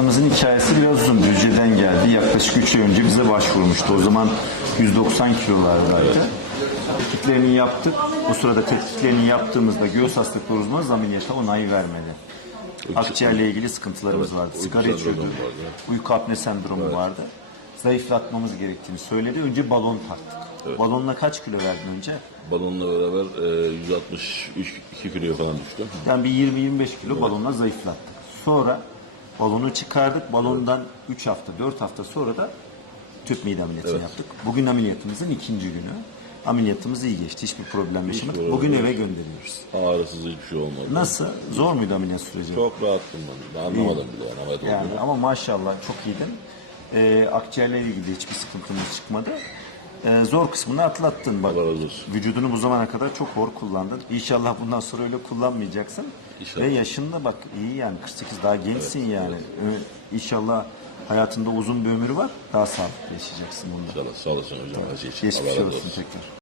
Hastamızın hikayesi biraz uzun. Düzce'den geldi. Yaklaşık 3 ay önce bize başvurmuştu. O zaman 190 kilolardaydı. Tetkiklerini yaptık. O sırada tetkiklerini yaptığımızda göğüs hastalıkları uzmanı ameliyata onay vermedi. Akciğerle ilgili sıkıntılarımız vardı. Sigara içiyordu. Uyku apne sendromu vardı. Zayıflatmamız gerektiğini söyledi. Önce balon taktık. Balonla kaç kilo verdin önce? Balonla beraber e, 163 2 kiloya falan düştü. Yani bir 20-25 kilo balonla zayıflattık. Sonra balonu çıkardık. Balondan 3 hafta, 4 hafta sonra da tüp mide ameliyatını yaptık. Bugün ameliyatımızın ikinci günü. Ameliyatımız iyi geçti. Hiçbir problem yaşamadık. Bugün eve gönderiyoruz. Ağrısız hiçbir şey olmadı. Nasıl? Zor muydu ameliyat süreci? Çok rahattım ben. Ben anlamadım bile yani ameliyat Yani ama maşallah çok iyiydin. Ee, akciğerle ilgili hiçbir sıkıntımız çıkmadı. Ee, zor kısmını atlattın bak. Allah razı olsun. Vücudunu bu zamana kadar çok hor kullandın. İnşallah bundan sonra öyle kullanmayacaksın. İnşallah. Ve yaşında bak iyi yani 48 daha gençsin yani. Ee, İnşallah hayatında uzun bir ömür var. Daha sağlıklı yaşayacaksın bunda. İnşallah sağ olasın hocam. Şey. Geçmiş olsun. tekrar.